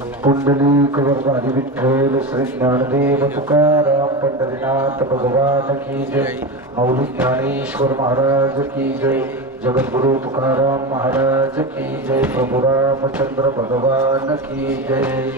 पुंडलिक वरदारी विठ्ठल श्री ज्ञानदेव तुकाराम पंढरीनाथ भगवान की जय। मौली ज्ञानेश्वर महाराज की जय। जगद्गुरु तुकाराम महाराज की जय। प्रभु रामचंद्र भगवान की जय।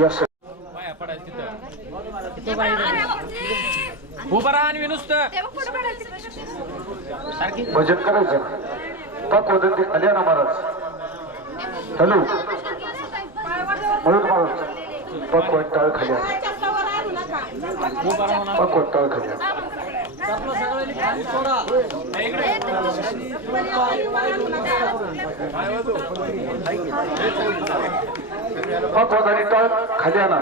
यस उभं राहा आणि नुसतं भजन करायचं पक वदंती कल्याण महाराज हॅलो म्हणून महाराज पक वंटाळ खाली पक वंटाळ खाली पक वदानी टाळ खाली आणा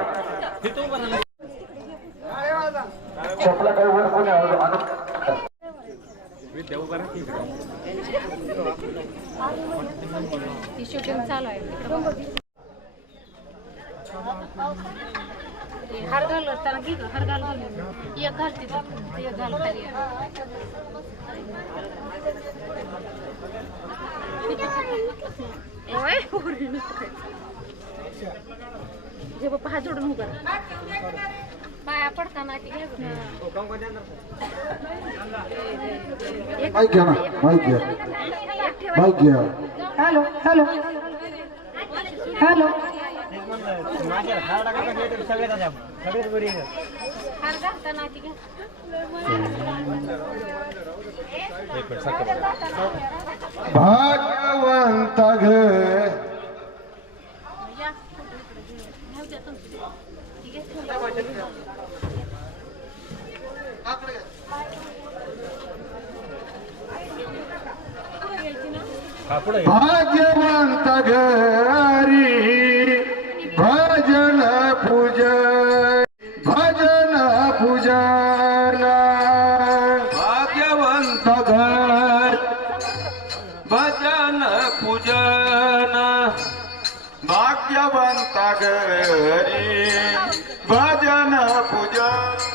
चपला काही वर कोणी आणून शूटिंग चालू आहे हार घाल त्याला घे हार घाल एक घालते एक घाल खाली जे बाप्पा हात जोडून उभा पाया पडताना की माईक घ्या ना माईक घ्या माईक घ्या हॅलो हॅलो हॅलो हार घालताना की भाग्यवंत घे भाग्यवंत घरी भजन पूजन भजन पूजन भाग्यवंत घर भजन पूजन भाग्यवंत घरी भजन पूजन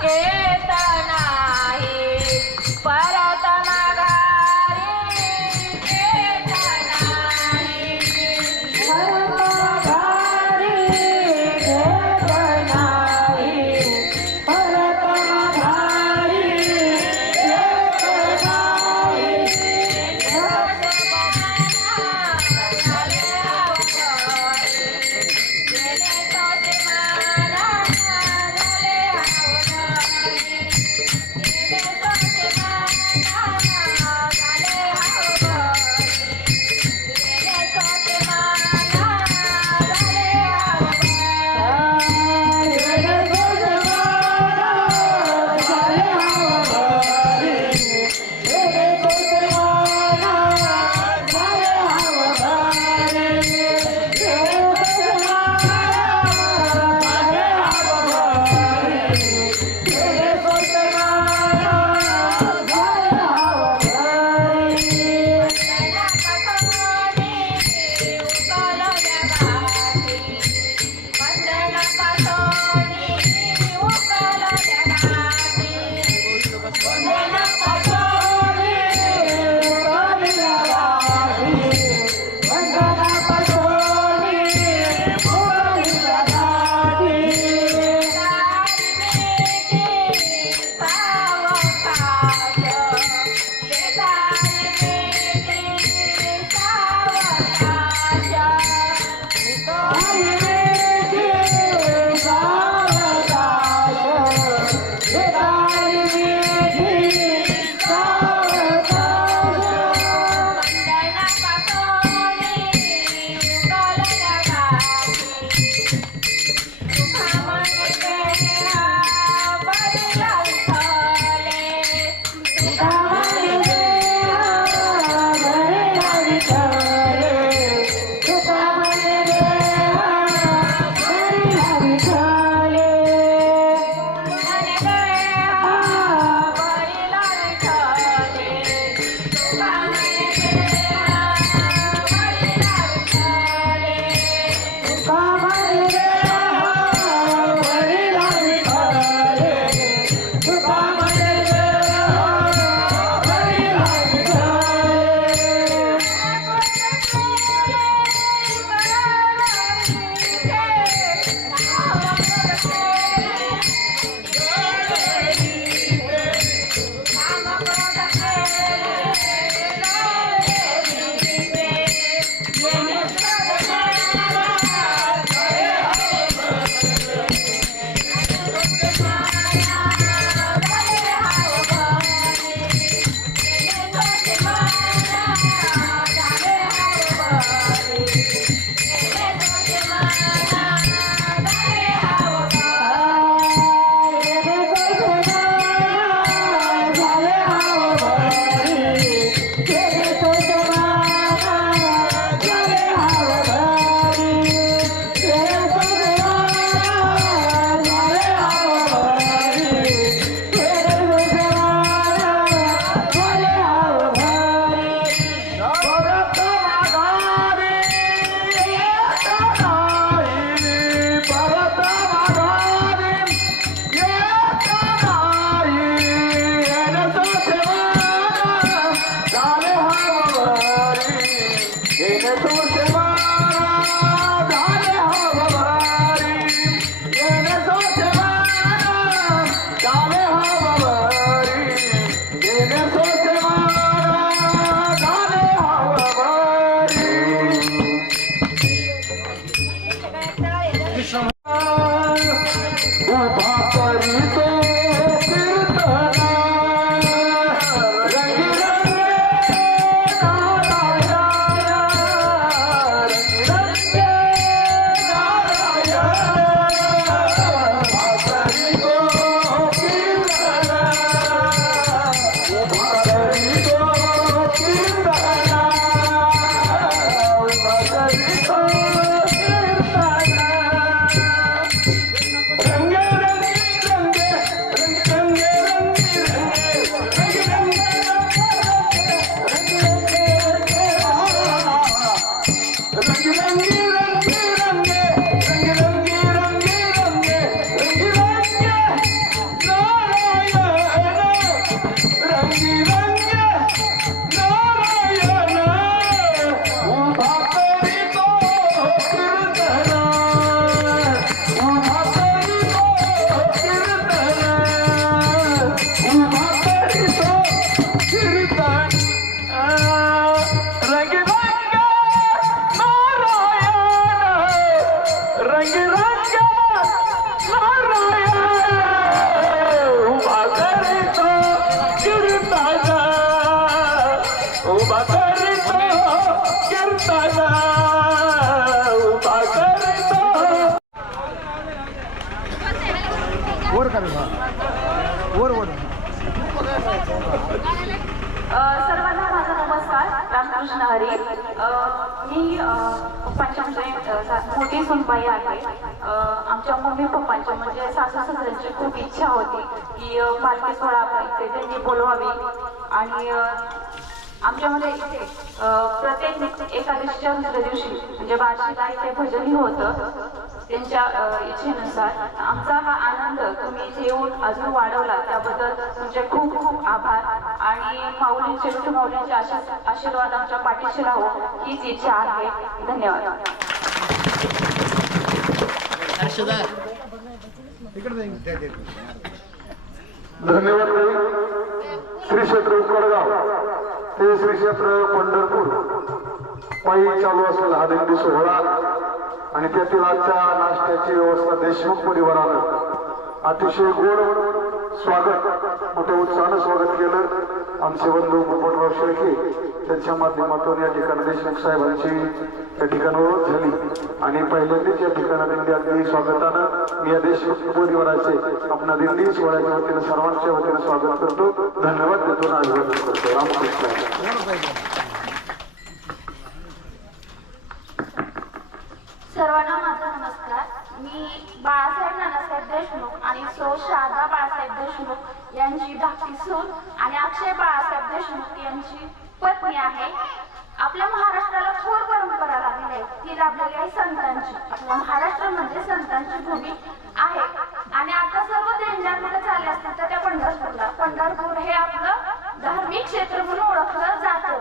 घेत नाही परत माघारी घेत नाही रंग सर्वांना माझा नमस्कार. रामकृष्ण हरी. मी पप्पांच्या म्हणजे मोठी सुनबाई आहे. आमच्या मम्मी पप्पांच्या म्हणजे सासू सासऱ्यांची खूप इच्छा होती की पालखी सोहळा करायचे, त्यांनी बोलवावी. आणि आमच्यामध्ये इथे प्रत्येक एकादशीच्या दुसऱ्या दिवशी म्हणजे बार्शीला इथे भजनही होतं. त्यांच्या इच्छेनुसार आमचा हा आनंद तुम्ही इथे येऊन अजून वाढवला त्याबद्दल तुमचे खूप खूप आभार. आणि माऊलींचे विठू माऊलींचे आशीर्वाद आमच्या पाठीशी राहो हीच इच्छा आहे. धन्यवाद. धन्यवाद. श्री क्षेत्र उकडगाव ते श्री क्षेत्र पंढरपूर पायी चालू असलेला हा दिंडी सोहळा आणि त्यातील आजच्या नाश्त्याची व्यवस्था देशमुख परिवारानं अतिशय गोड स्वागत मोठ्या उत्साहानं स्वागत केलं. आमचे बंधू पोपटराव शेळके त्यांच्या माध्यमातून या ठिकाणी देशमुख साहेबांची या ठिकाणी ओळख झाली आणि पहिल्यांदाच या ठिकाणी दिंडी अगदी स्वागतानं मी या देशमुख परिवाराचे आपल्या दिंडी सोहळ्याच्या वतीनं सर्वांच्या वतीनं स्वागत करतो. धन्यवाद देतो आणि अभिवादन करतो. रामकृष्ण. सर्वांना माझा नमस्कार. मी बाळासाहेब नानासाहेब देशमुख आणि सौ शारदा बाळासाहेब देशमुख यांची धाकटी सून आणि अक्षय बाळासाहेब देशमुख यांची पत्नी आहे. आपल्या महाराष्ट्राला थोर परंपरा लागली आहे, ती लाभलेली आहे संतांची. आपला महाराष्ट्र म्हणजे संतांची भूमी आहे. आणि आता सर्व देशांमध्ये चालले असतील तर त्या पंढरपूरला. पंढरपूर हे आपलं धार्मिक क्षेत्र म्हणून ओळखलं जातं.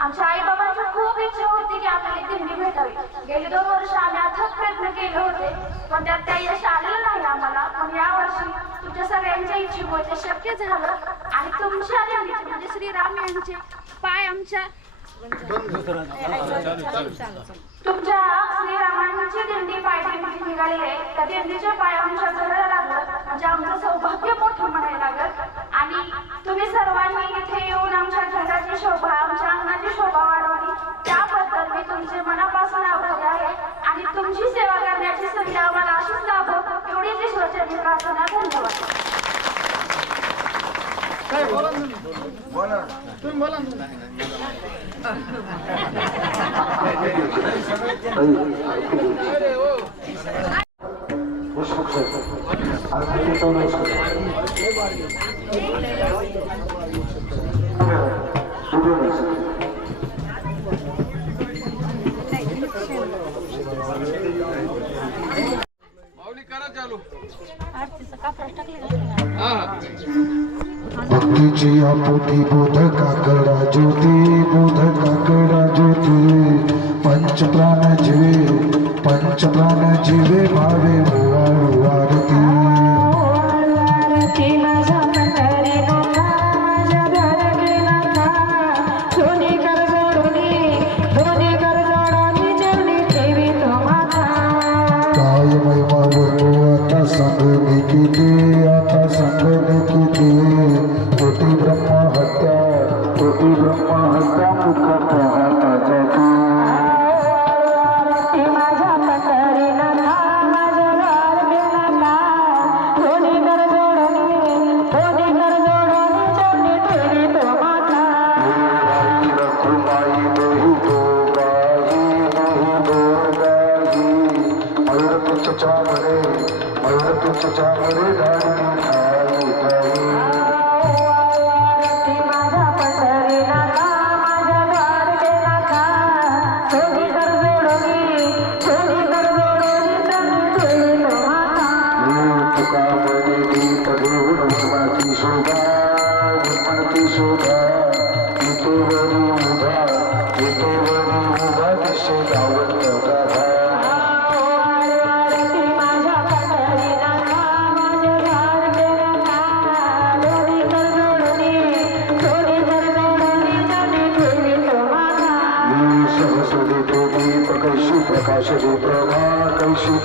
आमच्या आई बाबांची खूप इच्छा होती की आपल्याला दिंडी भेटावी. गेली 2 वर्ष आम्ही अथक प्रयत्न केले होते पण त्यात काही यश आलेलं नाही आम्हाला. पण यावर्षी तुमच्या सगळ्यांच्या इच्छेमुळे ते शक्य झालं. आणि तुमच्या दिंडीचे म्हणजे श्रीराम यांचे पाय आमच्या तुमच्या श्रीरामांची दिंडी पायदिंडी निघालेली आहे. त्या दिंडीच्या पाय आमच्या घराला लागलं म्हणजे आमचं सौभाग्य मोठं म्हणायला लागलं. आणि तुम्ही सर्वांनी इथे येऊन आमच्या घराची शोभा आमच्या अंगणाची शोभा वाढवली त्याबद्दल मी तुमचे मनापासून आभारी आहे. आणि तुमची सेवा करण्याची संधी आम्हाला अशीच लाभो एवढीच ईश्वरचरणी प्रार्थना. धन्यवाद. भक्तीची आपोटी बोध काकडा ज्योती बोध काकडा ज्योती पंचप्राण जीवे भावे ओवाळू आरती. काय महिमा वर्णू आता सांगणे किती आता सांगणे किती. कोटी ब्रह्मा हत्या मुखात हाताचा तू.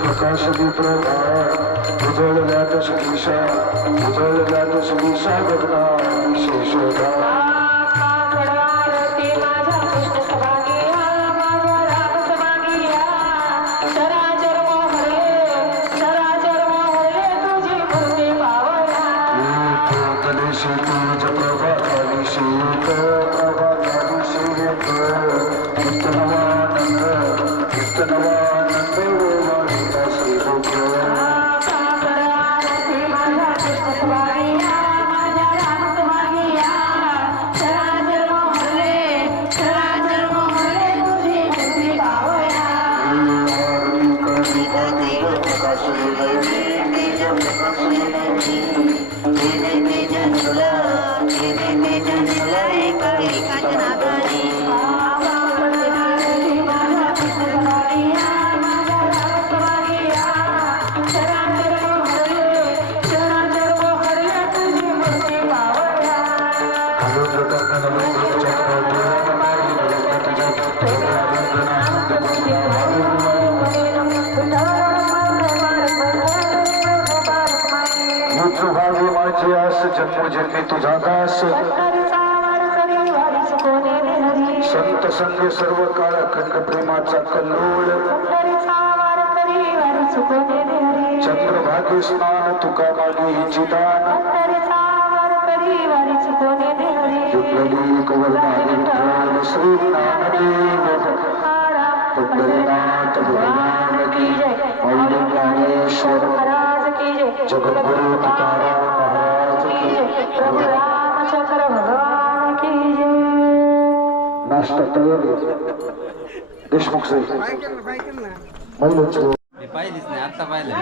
प्रकाश प्रभा उजळल्यात श्रीशा गगना विशेषता. चराचर मोहरे तुझी मूर्ती जन्मोजन्मी तुझा दास संत संग सर्व काळ अखंड प्रेमाचा कल्लोळ चंद्रभागी स्नान तुका मागे हिची दान श्री नामदेव पंढरीनाथ भगवान की जय मौली ज्ञानेश्वर महाराज की जय जगद्गुरु तुकाराम महाराज की जय प्रभु रामचंद्र भगवान की जय। नाश्ता तयार देशमुख साहेब पाहिलीच नाही आता पाहिलं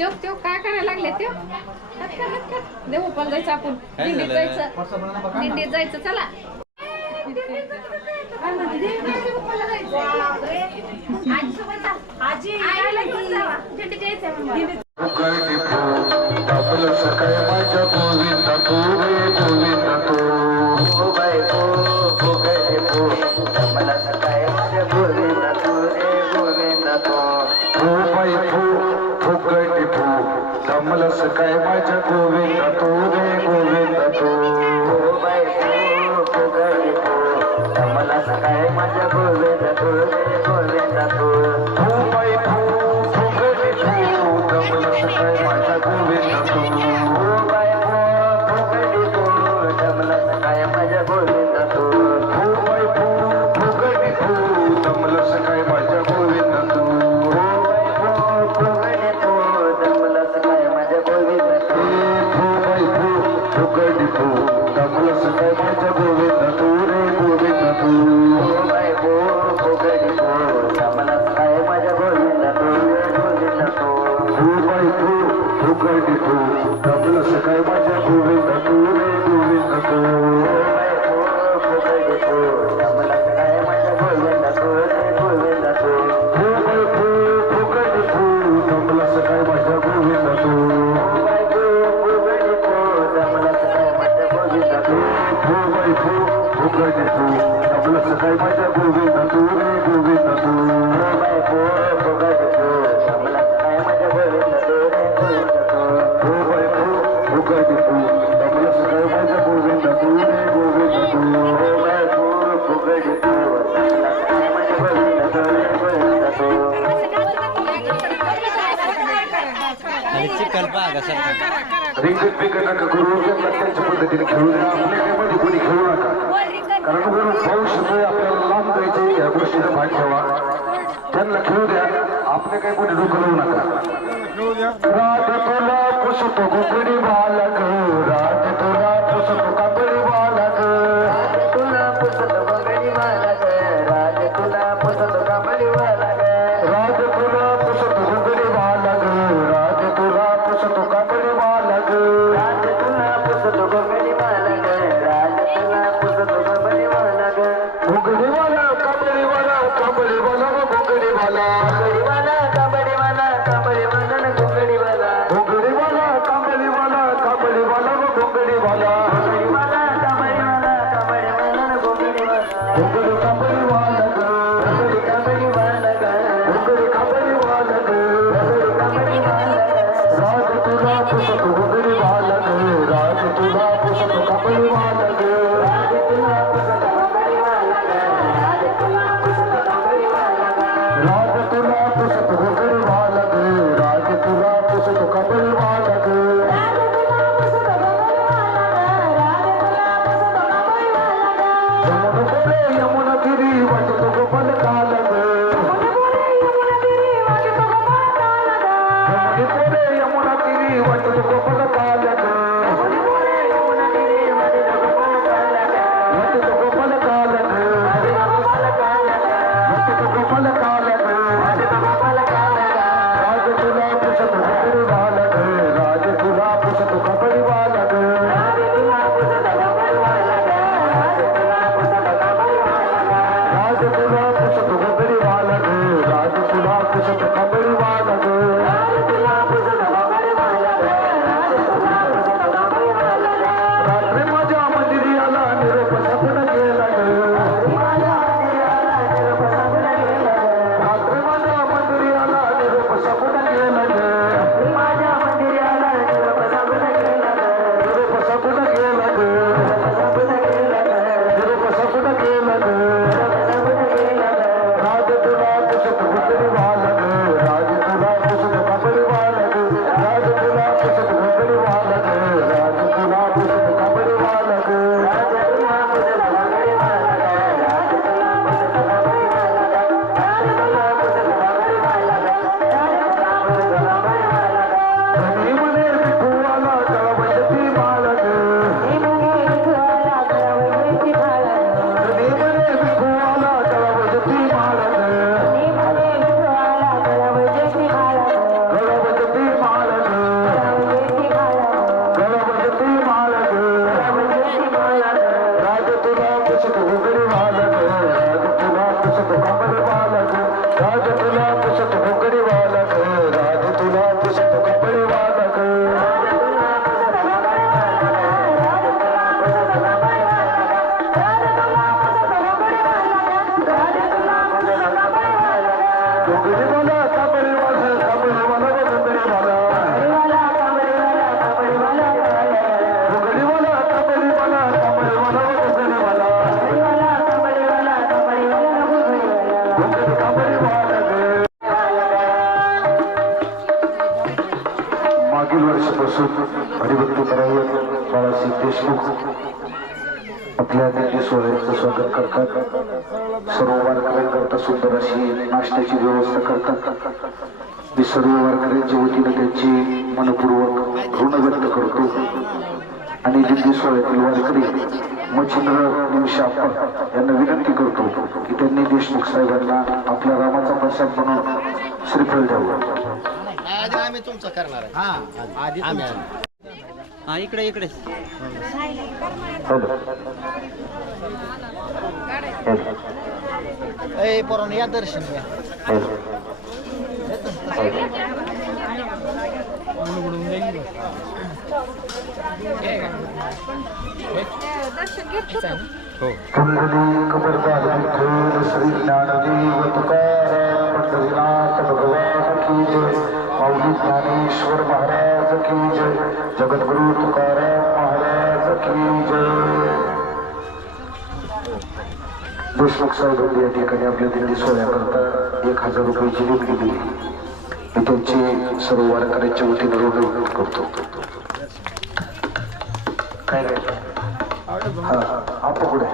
त्यो काय करायला लागले त्यो देऊ पण जायचं आपण दिंडीत जायचं चला आपलं सकाळ माझ्या गोविंदा तू रे गोविंदा तू मला सकाळ माझ्या गोविंदा तू रे गोविंदा तू बाई फुगडी फू दमला सकाळ माझ्या गोविंदा तू रे गोविंदा तू बाई फुगडी फू दमला सकाळ माझ्या गोविंदा तू रे गोविंदा तू बाई फुगडी फू दमला सकाळ माझ्या गोविंदा तू बाई फुगडी फू दमला सकाळ माझ्या गोविंदा तू बाई फुगडी फू दमला सकाळ माझ्या गोविंदा तू फुगडी फू दमला सकाळ माझ्या गोविंदा तू बाई फुगडी फू दमला सकाळ माझ्या गोविंदा तू रे गोविंदा तू बाई फुगडी फू दमला सकाळ माझ्या गोविंदा तू रे गोविंदा तू बाई फुगडी फू दमला सकाळ माझ्या गोविंदा तू रे गोविंदा तू बाई फुगडी फू दमला सकाळ माझ्या गोविंदा तू रे गोविंदा तू बाई फुगडी फू दमला सकाळ माझ्या गोविंदा तू बाई फुगडी फू दमला सकाळ माझ्या गोविंदा तू बाई फुगडी फू दमला सकाळ माझ्या गोविंदा तू रे गोविंदा तू बाई फुगडी फू दमला सकाळ माझ्या गोविंदा तू रे गोविंदा तू बाई फुगडी फू दमला सकाळ माझ्या गोविंदा तू रे गोविंदा तू बाई फुगडी फू दमला सकाळ माझ्या गोविंदा तू रे गोविंदा तू चिकल पहा कसा रिंगण बिंगण नका करू त्यांच्या पद्धतीने खेळू द्या आपल्या मध्ये कोणी खेळू नका कारण पाऊस आपल्याला लांब जायचे या गोष्टीचा भाग ठेवा त्यांना खेळू द्या आपले काही कोणी डोकं लावू नका रात तुला पुसतो गुगडी बालक रात तुला पुसतो कापडी बालक तुला पुसतो गुगडी बालक रात तुला पुसतो कापडी बालक रात तुला पुसतो गुगडी बालक रात तुला पुसतो कापडी बालक रात तुला पुसतो गुगडी बालक रात तुला पुसतो कापडी बालक गुगडी वाला कापडी वाला कापडी वाला गुगडी वाला गुगडी वाला कापडी वाला कापडी वाला गुगडी वाला गुगडी वाला कापडी वाला कापडी वाला गुगडी आपल्या दिंडी सोहळ्याचं स्वागत करतात. सर्व वारकऱ्यांकरता सुंदर अशी नाश्त्याची व्यवस्था करतात. मी सर्व वारकऱ्यांच्या वतीनं त्यांची मनपूर्वक ऋण व्यक्त करतो आणि दिंडी सोहळ्यातील वारकरी मच्छिंद्र निमिष यांना विनंती करतो की त्यांनी देशमुख साहेबांना आपल्या रामाचा प्रसाद म्हणून श्रीफळ द्यावं. आम्ही तुमचं करणार आहे. आम्ही हा इकडे इकडे पोरांनो या दर्शन घ्या. दर्शन घेतो पुंडलिक वरदान विठ्ठल श्री ज्ञानदेव तुकाराम पंढरीनाथ भगवान की जय. माऊली ज्ञानेश्वर महाराज की जय. जगद्गुरु तुकाराम महाराज की जय. देशमुख साहेबांनी या ठिकाणी आपल्या दिंडी सोहळ्याकरता 1000 रुपयाची देणगी दिली. मी त्यांची सर्व वारकऱ्यांच्या वतीने ऋण व्यक्त करतो. काय नाही हा आप पुढे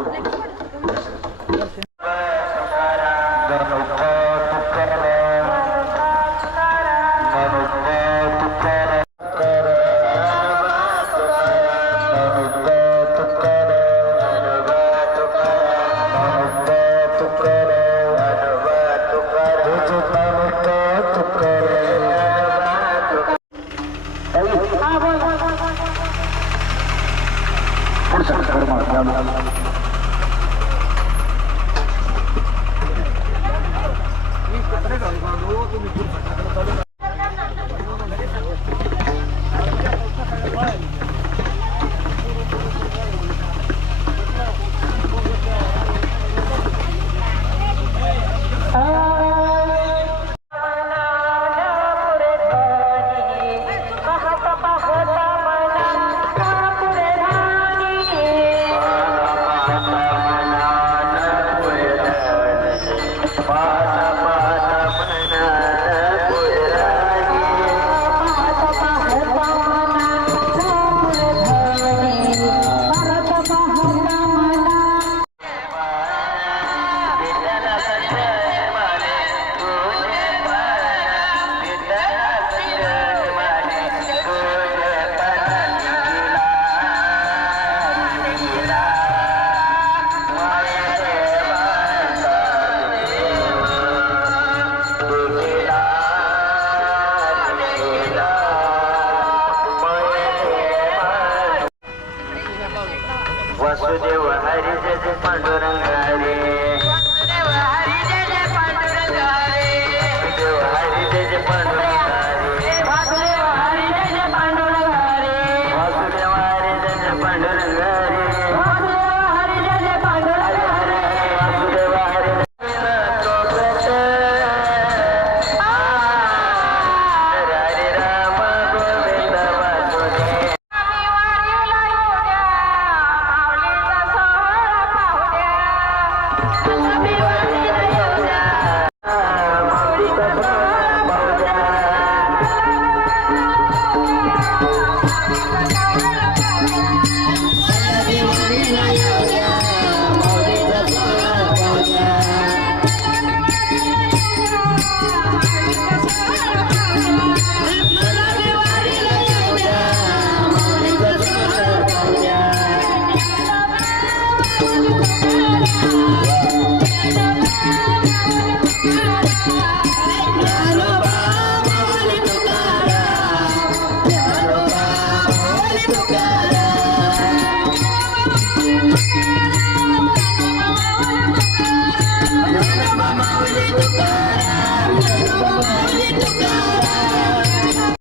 वासुदेव हरी जय जय पांडुरंग हरे. वासुदेव हरी जय जय पांडुरंग हरे. वासुदेव हरी जय जय पांडुरंग हरे. वासुदेव हरी जय जय पांडुरंग हरे. वासुदेव हरी जय जय पांडुरंग हरे. वासुदेव हरी जय जय पांडुरंग हरे. वासुदेव हरी हरे राम गोविंद वासुदेव. Thank you.